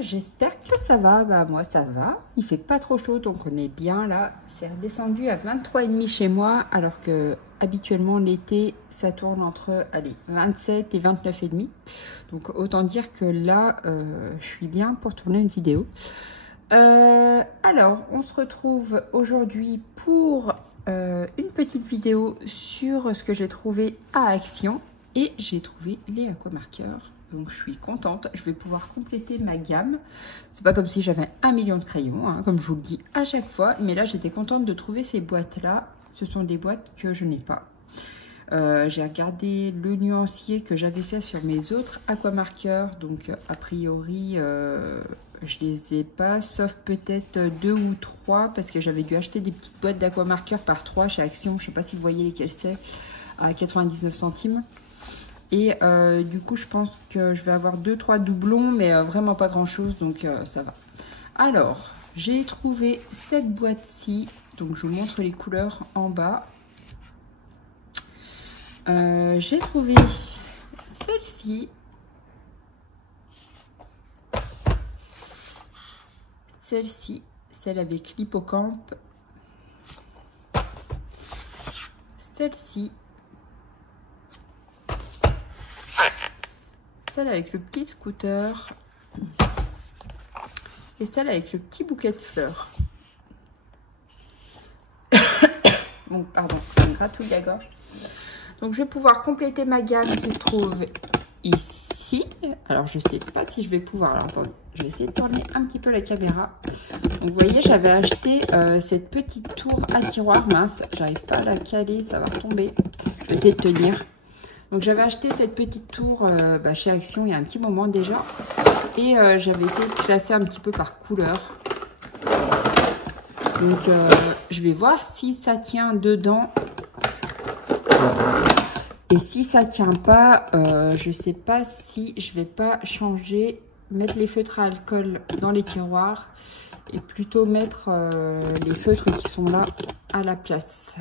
j'espère que ça va. Bah moi ça va, il fait pas trop chaud donc on est bien là. C'est redescendu à 23,5 chez moi alors que habituellement l'été ça tourne entre allez 27 et 29,5. Donc autant dire que là je suis bien pour tourner une vidéo. Alors on se retrouve aujourd'hui pour une petite vidéo sur ce que j'ai trouvé à Action et j'ai trouvé les aquamarqueurs. Donc je suis contente, je vais pouvoir compléter ma gamme. C'est pas comme si j'avais 1 million de crayons, hein, comme je vous le dis à chaque fois. Mais là j'étais contente de trouver ces boîtes-là. Ce sont des boîtes que je n'ai pas. J'ai regardé le nuancier que j'avais fait sur mes autres aquamarqueurs. Donc a priori je les ai pas, sauf peut-être 2 ou 3. Parce que j'avais dû acheter des petites boîtes d'aquamarqueurs par 3 chez Action. Je sais pas si vous voyez lesquelles c'est, à 99 centimes. Et du coup, je pense que je vais avoir 2-3 doublons, mais vraiment pas grand-chose, donc ça va. Alors, j'ai trouvé cette boîte-ci. Donc, je vous montre les couleurs en bas. J'ai trouvé celle-ci. Celle-ci, celle avec l'hippocampe. Celle-ci. Celle avec le petit scooter et celle avec le petit bouquet de fleurs. Bon, pardon, ça me gratouille la gorge. Donc, je vais pouvoir compléter ma gamme qui se trouve ici. Alors, je ne sais pas si je vais pouvoir. Alors, attendez, je vais essayer de tourner un petit peu la caméra. Donc, vous voyez, j'avais acheté cette petite tour à tiroir. Mince, j'arrive pas à la caler, ça va retomber. Je vais essayer de tenir. Donc j'avais acheté cette petite tour chez Action il y a un petit moment déjà. Et j'avais essayé de classer un petit peu par couleur. Donc je vais voir si ça tient dedans. Et si ça tient pas, je sais pas si je vais pas changer, mettre les feutres à alcool dans les tiroirs. Et plutôt mettre les feutres qui sont là à la place.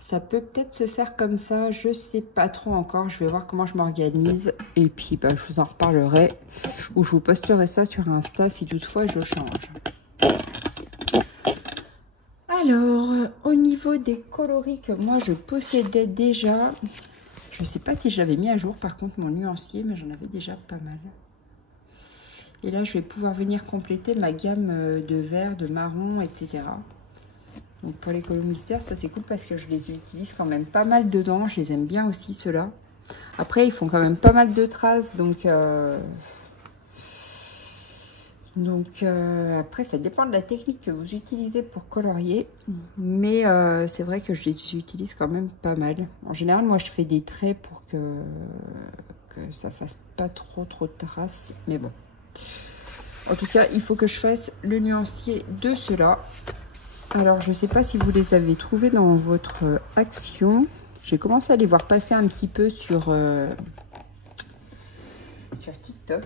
Ça peut peut-être se faire comme ça, je sais pas trop encore. Je vais voir comment je m'organise. Et puis, je vous en reparlerai. Ou je vous posterai ça sur Insta si toutefois je change. Alors, au niveau des coloris que moi je possédais déjà, je sais pas si je l'avais mis à jour par contre mon nuancier, mais j'en avais déjà pas mal. Et là, je vais pouvoir venir compléter ma gamme de vert, de marron, etc. Donc pour les colos mystères, ça c'est cool parce que je les utilise quand même pas mal dedans. Je les aime bien aussi ceux-là. Après, ils font quand même pas mal de traces. Donc après, ça dépend de la technique que vous utilisez pour colorier. Mais c'est vrai que je les utilise quand même pas mal. En général, moi je fais des traits pour que ça fasse pas trop de traces. Mais bon. En tout cas, il faut que je fasse le nuancier de ceux-là. Alors, je ne sais pas si vous les avez trouvés dans votre Action. J'ai commencé à les voir passer un petit peu sur TikTok.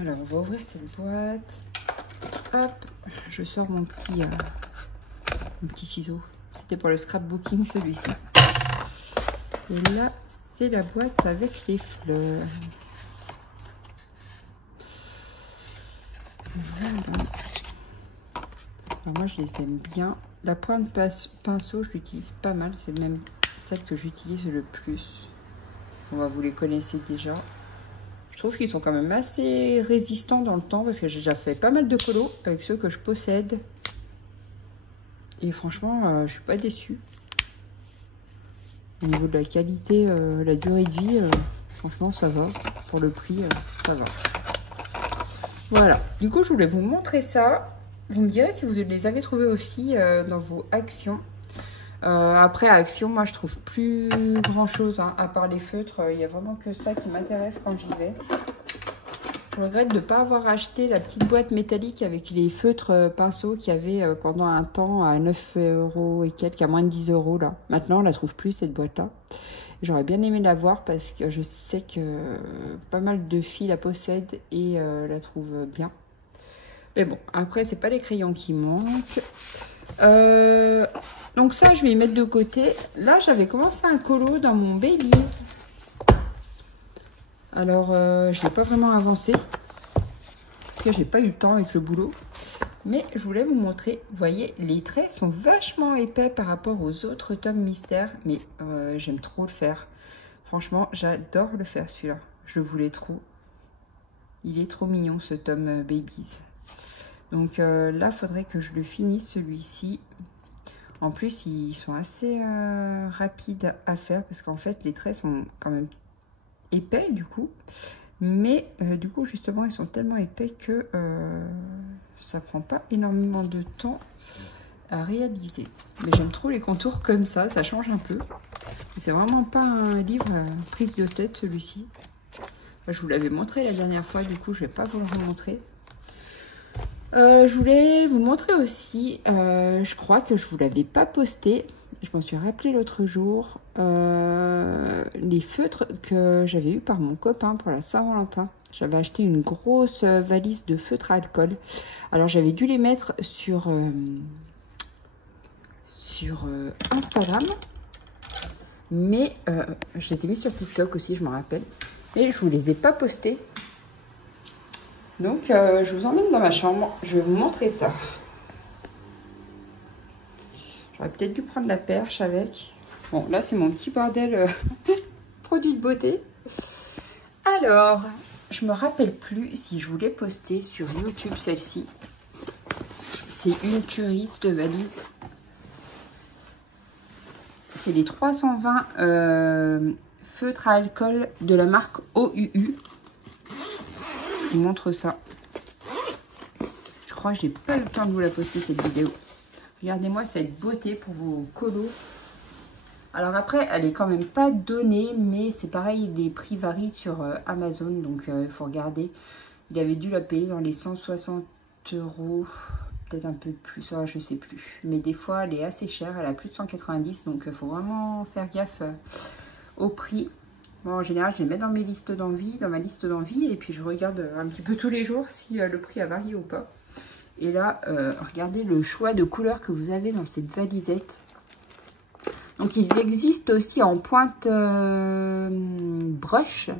Alors, on va ouvrir cette boîte. Hop, je sors mon petit ciseau. C'était pour le scrapbooking, celui-ci. Et là, c'est la boîte avec les fleurs. Voilà. Alors moi je les aime bien. La pointe pinceau je l'utilise pas mal. C'est même celle que j'utilise le plus. Vous les connaissez déjà. Je trouve qu'ils sont quand même assez résistants dans le temps. Parce que j'ai déjà fait pas mal de colos avec ceux que je possède. Et franchement je suis pas déçue. Au niveau de la qualité, la durée de vie, franchement ça va. Pour le prix ça va. Voilà, du coup je voulais vous montrer ça. Vous me direz si vous les avez trouvés aussi dans vos Actions. Après, à Action, moi, je trouve plus grand-chose, hein, à part les feutres. Il n'y a vraiment que ça qui m'intéresse quand j'y vais. Je regrette de ne pas avoir acheté la petite boîte métallique avec les feutres pinceaux qu'il y avait pendant un temps à 9 € et quelques, à moins de 10 € là. Maintenant, on ne la trouve plus, cette boîte-là. J'aurais bien aimé la voir parce que je sais que pas mal de filles la possèdent et la trouvent bien. Mais bon, après, c'est pas les crayons qui manquent. Donc ça, je vais y mettre de côté. Là, j'avais commencé un colo dans mon Baileys. Alors, je n'ai pas vraiment avancé, parce que j'ai pas eu le temps avec le boulot. Mais je voulais vous montrer, vous voyez, les traits sont vachement épais par rapport aux autres tomes mystères. Mais j'aime trop le faire. Franchement, j'adore le faire celui-là. Je voulais trop. Il est trop mignon ce tome Babies. Donc là, il faudrait que je le finisse celui-ci. En plus, ils sont assez rapides à faire parce qu'en fait, les traits sont quand même épais du coup. Mais du coup, justement, ils sont tellement épais que ça prend pas énormément de temps à réaliser. Mais j'aime trop les contours comme ça change un peu. C'est vraiment pas un livre prise de tête celui-ci. Je vous l'avais montré la dernière fois, du coup je vais pas vous le remontrer. Je voulais vous montrer aussi, je crois que je vous l'avais pas posté, je m'en suis rappelé l'autre jour, les feutres que j'avais eu par mon copain pour la Saint-Valentin. J'avais acheté une grosse valise de feutres à alcool. Alors j'avais dû les mettre sur Instagram, mais je les ai mis sur TikTok aussi, je me rappelle. Et je vous les ai pas postés. Donc je vous emmène dans ma chambre. Je vais vous montrer ça. J'aurais peut-être dû prendre la perche avec. Bon, là c'est mon petit bordel produit de beauté. Alors, je me rappelle plus si je voulais poster sur YouTube celle-ci. C'est une tuerie de valise. C'est les 320 feutres à alcool de la marque OUU. Je vous montre ça. Je crois que j'ai pas eu le temps de vous la poster cette vidéo. Regardez-moi cette beauté pour vos colos. Alors après, elle est quand même pas donnée, mais c'est pareil, les prix varient sur Amazon, donc il faut regarder. Il avait dû la payer dans les 160 €, peut-être un peu plus, je sais plus. Mais des fois, elle est assez chère, elle a plus de 190, donc il faut vraiment faire gaffe au prix. Bon, en général, je les mets dans mes listes d'envie, dans ma liste d'envie, et puis je regarde un petit peu tous les jours si le prix a varié ou pas. Et là, regardez le choix de couleurs que vous avez dans cette valisette. Donc, ils existent aussi en pointe brush,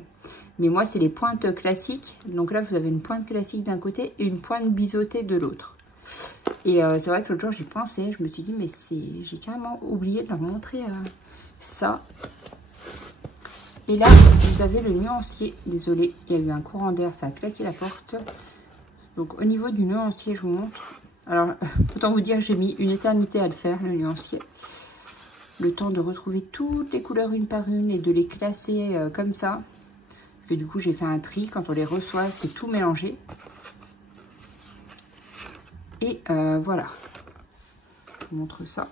mais moi, c'est les pointes classiques. Donc là, vous avez une pointe classique d'un côté et une pointe biseautée de l'autre. Et c'est vrai que l'autre jour, j'y pensais, je me suis dit, mais j'ai carrément oublié de leur montrer ça. Et là, vous avez le nuancier. Désolée, il y a eu un courant d'air, ça a claqué la porte. Donc, au niveau du nuancier, je vous montre. Alors, autant vous dire que j'ai mis une éternité à le faire, le nuancier. Le temps de retrouver toutes les couleurs une par une et de les classer comme ça. Parce que du coup, j'ai fait un tri. Quand on les reçoit, c'est tout mélangé. Et voilà. Je vous montre ça.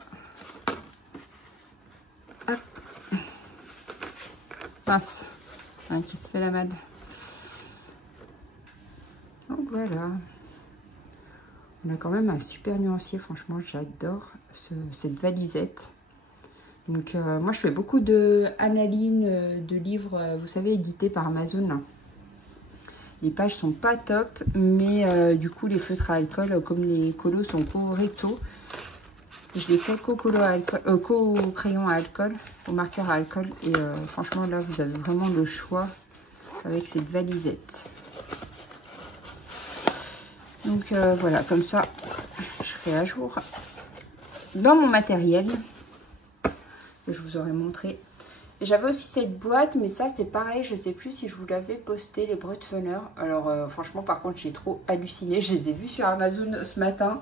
Hop. Mince, un qui se fait la mad. Donc voilà. On a quand même un super nuancier, franchement, j'adore cette valisette. Donc moi je fais beaucoup de analines, de livres, vous savez, édités par Amazon. Là. Les pages sont pas top, mais du coup les feutres à alcool, comme les colos sont co-recto, je les fais co-crayon à alcool, au marqueur à alcool. Et franchement là vous avez vraiment le choix avec cette valisette. Donc voilà, comme ça je serai à jour dans mon matériel que je vous aurais montré. J'avais aussi cette boîte, mais ça c'est pareil, je sais plus si je vous l'avais posté, les Brutfunner. Alors franchement par contre j'ai trop halluciné, je les ai vus sur Amazon ce matin.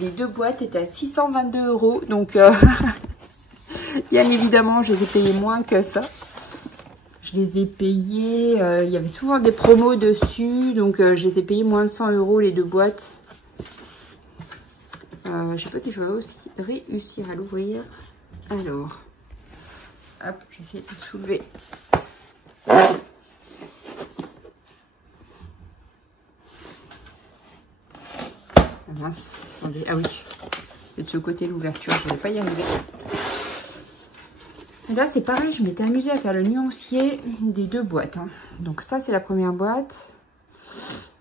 Les deux boîtes étaient à 622 €, donc bien évidemment je les ai payées moins que ça. Je les ai payées, il y avait souvent des promos dessus, donc je les ai payées moins de 100 € les deux boîtes. Je sais pas si je vais aussi réussir à l'ouvrir. Alors... hop, je vais essayer de soulever. Ah, mince, attendez, ah oui, c'est de ce côté l'ouverture, je ne vais pas y arriver. Et là c'est pareil, je m'étais amusée à faire le nuancier des deux boîtes. Hein. Donc ça c'est la première boîte.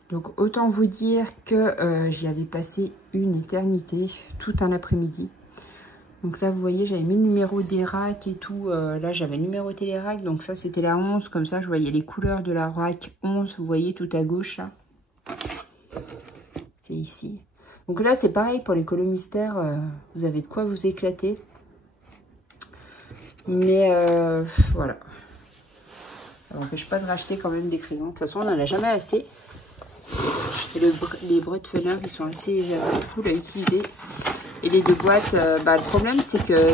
Donc autant vous dire que j'y avais passé une éternité, tout un après-midi. Donc là, vous voyez, j'avais mis le numéro des racks et tout. Là, j'avais numéroté les racks. Donc ça, c'était la 11. Comme ça, je voyais les couleurs de la rack 11. Vous voyez tout à gauche, là. C'est ici. Donc là, c'est pareil pour les colos mystères. Vous avez de quoi vous éclater. Mais voilà. Ça n'empêche pas de racheter quand même des crayons. De toute façon, on n'en a jamais assez. Et les breux de fenêtre, ils sont assez cool à utiliser. Et les deux boîtes, le problème, c'est que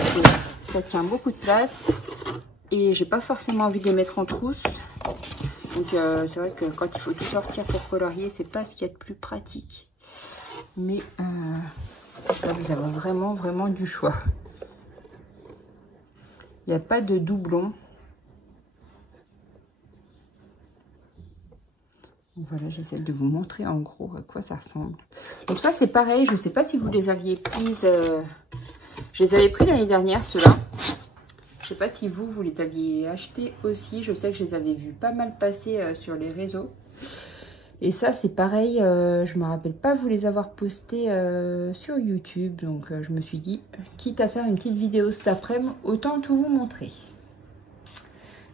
ça tient beaucoup de place. Et j'ai pas forcément envie de les mettre en trousse. Donc, c'est vrai que quand il faut tout sortir pour colorier, c'est pas ce qu'il y a de plus pratique. Mais là, vous avez vraiment du choix. Il n'y a pas de doublon. Voilà, j'essaie de vous montrer en gros à quoi ça ressemble. Donc ça, c'est pareil. Je ne sais pas si vous les aviez prises. Je les avais pris l'année dernière, ceux-là. Je ne sais pas si vous les aviez achetés aussi. Je sais que je les avais vus pas mal passer sur les réseaux. Et ça, c'est pareil. Je ne me rappelle pas vous les avoir postés sur YouTube. Donc, je me suis dit, quitte à faire une petite vidéo cet après-midi, autant tout vous montrer.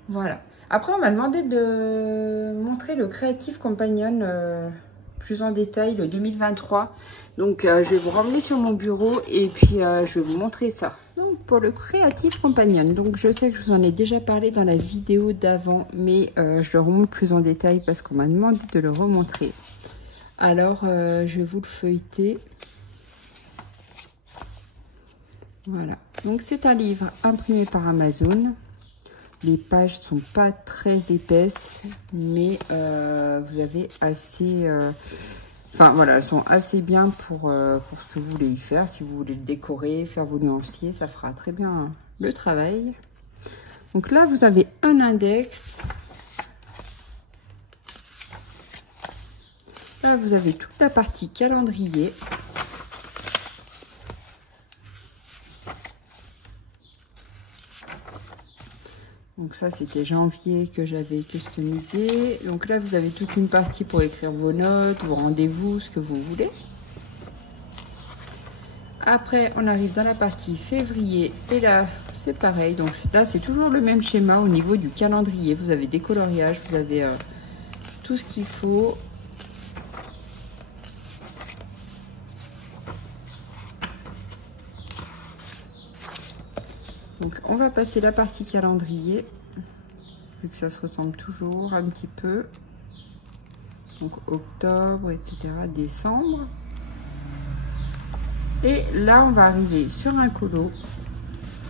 Voilà. Après, on m'a demandé de montrer le Creative Companion plus en détail, le 2023. Donc, je vais vous ramener sur mon bureau et puis je vais vous montrer ça. Donc, pour le Creative Companion, donc je sais que je vous en ai déjà parlé dans la vidéo d'avant, mais je le remonte plus en détail parce qu'on m'a demandé de le remontrer. Alors, je vais vous le feuilleter. Voilà. Donc, c'est un livre imprimé par Amazon. Les pages ne sont pas très épaisses, mais vous avez assez... Enfin, voilà, elles sont assez bien pour ce que vous voulez y faire. Si vous voulez le décorer, faire vos nuanciers, ça fera très bien le travail. Donc là, vous avez un index. Là, vous avez toute la partie calendrier. Donc ça, c'était janvier que j'avais customisé. Donc là, vous avez toute une partie pour écrire vos notes, vos rendez-vous, ce que vous voulez. Après, on arrive dans la partie février. Et là, c'est pareil. Donc là, c'est toujours le même schéma au niveau du calendrier. Vous avez des coloriages, vous avez tout ce qu'il faut. Donc, on va passer la partie calendrier, vu que ça se ressemble toujours un petit peu. Donc, octobre, etc., décembre. Et là, on va arriver sur un colo.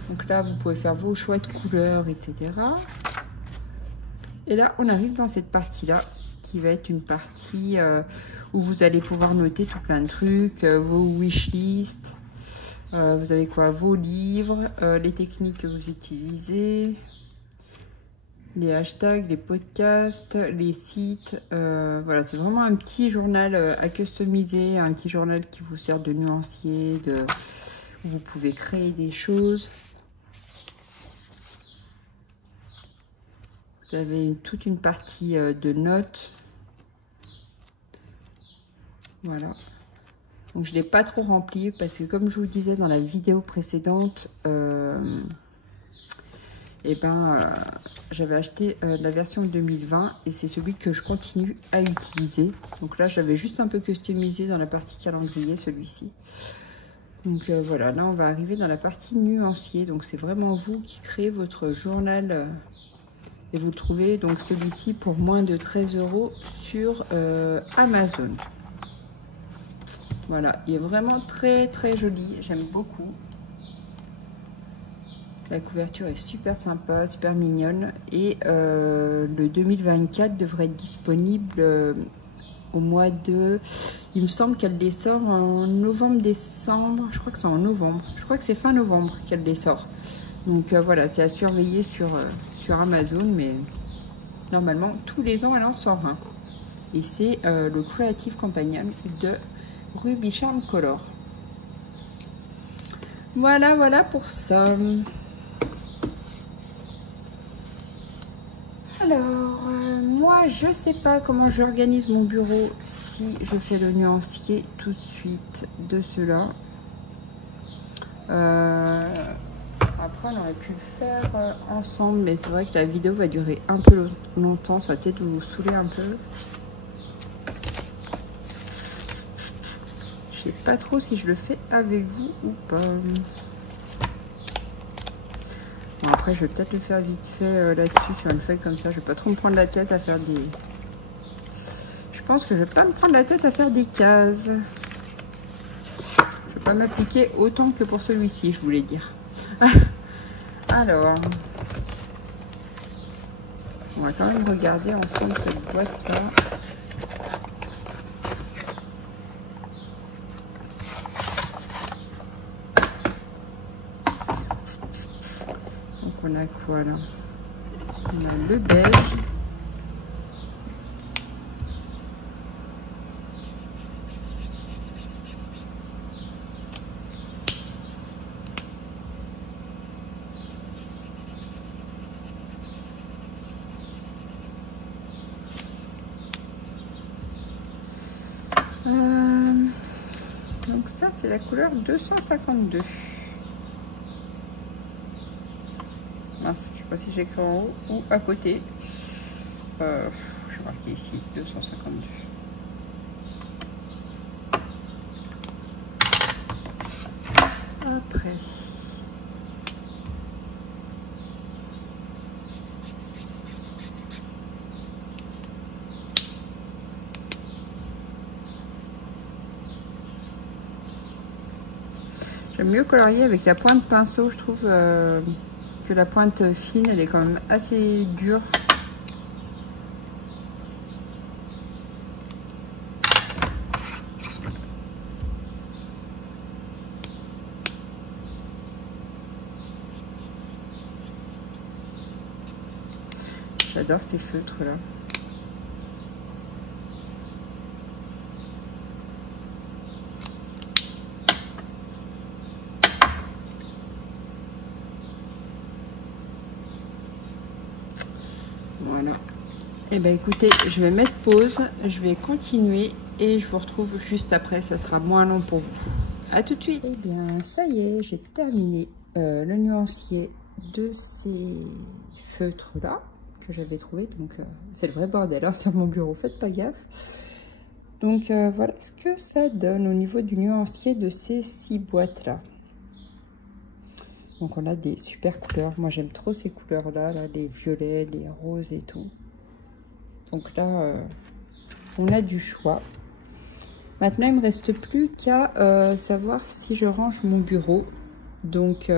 Donc là, vous pouvez faire vos choix de couleurs, etc. Et là, on arrive dans cette partie-là, qui va être une partie où vous allez pouvoir noter tout plein de trucs, vos wishlists. Vous avez quoi? Vos livres, les techniques que vous utilisez, les hashtags, les podcasts, les sites. Voilà, c'est vraiment un petit journal à customiser, un petit journal qui vous sert de nuancier, vous pouvez créer des choses. Vous avez toute une partie de notes. Voilà. Donc je ne l'ai pas trop rempli parce que comme je vous disais dans la vidéo précédente, j'avais acheté la version 2020 et c'est celui que je continue à utiliser. Donc là, j'avais juste un peu customisé dans la partie calendrier, celui-ci. Donc voilà, là on va arriver dans la partie nuancier. Donc c'est vraiment vous qui créez votre journal et vous trouvez donc celui-ci pour moins de 13 € sur Amazon. Voilà, il est vraiment très joli, j'aime beaucoup. La couverture est super sympa, super mignonne. Et le 2024 devrait être disponible au mois de... Il me semble qu'elle les sort en novembre-décembre. Je crois que c'est en novembre. Je crois que c'est fin novembre qu'elle les sort. Donc voilà, c'est à surveiller sur Amazon. Mais normalement, tous les ans, elle en sort un. Et c'est le Creative Companion de Ruby Charm Color. Voilà pour ça. Alors, moi, je sais pas comment j'organise mon bureau si je fais le nuancier tout de suite de cela. Après, on aurait pu le faire ensemble, mais c'est vrai que la vidéo va durer un peu longtemps. Ça va peut-être vous saouler un peu. Je sais pas trop si je le fais avec vous ou pas. Bon, après, je vais peut-être le faire vite fait là-dessus, sur une feuille comme ça. Je vais pas trop me prendre la tête à faire des... Je pense que je vais pas me prendre la tête à faire des cases. Je vais pas m'appliquer autant que pour celui-ci, je voulais dire. Alors, on va quand même regarder ensemble cette boîte-là. Donc on a quoi là? On a le beige. Donc ça c'est la couleur 252. Mince, je sais pas si j'écris en haut ou à côté. Je vais marquer ici 252. Après. J'aime mieux colorier avec la pointe pinceau, je trouve que la pointe fine, elle est quand même assez dure. J'adore ces feutres là. Voilà. Et ben écoutez, je vais mettre pause, je vais continuer et je vous retrouve juste après, ça sera moins long pour vous. À tout de suite. Et bien ça y est, j'ai terminé le nuancier de ces feutres là que j'avais trouvé. Donc c'est le vrai bordel hein, sur mon bureau, faites pas gaffe. Donc voilà ce que ça donne au niveau du nuancier de ces 6 boîtes là. Donc on a des super couleurs. Moi j'aime trop ces couleurs là, les violets, les roses et tout. Donc là on a du choix. Maintenant il me reste plus qu'à savoir si je range mon bureau. Donc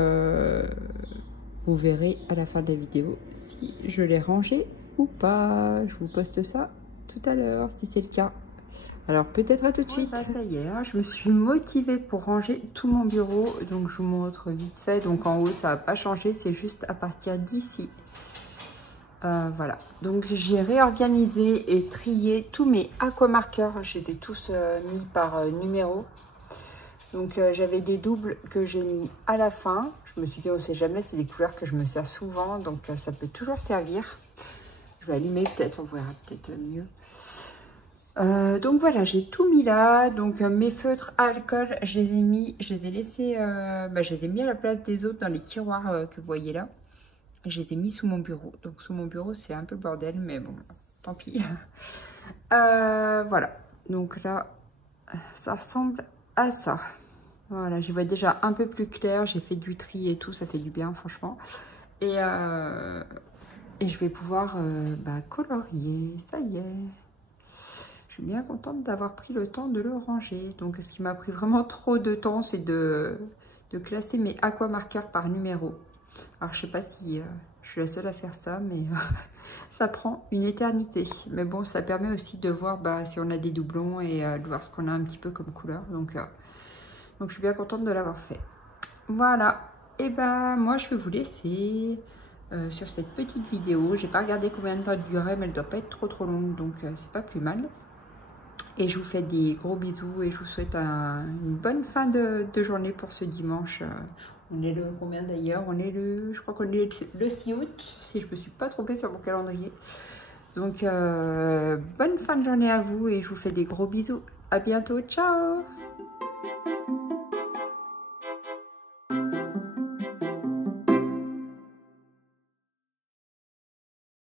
vous verrez à la fin de la vidéo si je l'ai rangé ou pas. Je vous poste ça tout à l'heure si c'est le cas. Alors peut-être à tout de suite. Bah, ça y est, hein, je me suis motivée pour ranger tout mon bureau. Donc je vous montre vite fait. Donc en haut ça n'a pas changé, c'est juste à partir d'ici. Voilà, donc j'ai réorganisé et trié tous mes aquamarqueurs. Je les ai tous mis par numéro. Donc j'avais des doubles que j'ai mis à la fin. Je me suis dit on sait jamais, c'est des couleurs que je me sers souvent. Donc ça peut toujours servir. Je vais allumer peut-être, on verra peut-être mieux. Donc voilà, j'ai tout mis là. Donc mes feutres à alcool, je les ai mis, je les ai laissés, je les ai mis à la place des autres dans les tiroirs que vous voyez là. Je les ai mis sous mon bureau. Donc sous mon bureau, c'est un peu le bordel, mais bon, tant pis. Voilà. Donc là, ça ressemble à ça. Voilà, j'y vois déjà un peu plus clair. J'ai fait du tri et tout, ça fait du bien, franchement. Et je vais pouvoir colorier. Ça y est. Je suis bien contente d'avoir pris le temps de le ranger. Donc, ce qui m'a pris vraiment trop de temps, c'est de classer mes aquamarqueurs par numéro. Alors, je sais pas si je suis la seule à faire ça, mais ça prend une éternité. Mais bon, ça permet aussi de voir si on a des doublons et de voir ce qu'on a un petit peu comme couleur. Donc, je suis bien contente de l'avoir fait. Voilà. Et moi, je vais vous laisser sur cette petite vidéo. J'ai pas regardé combien de temps elle durait, mais elle doit pas être trop longue, donc c'est pas plus mal. Et je vous fais des gros bisous et je vous souhaite une bonne fin de journée pour ce dimanche. On est le combien d'ailleurs? On est je crois qu'on est le 6 août, si je me suis pas trompée sur mon calendrier. Donc bonne fin de journée à vous et je vous fais des gros bisous. À bientôt, ciao!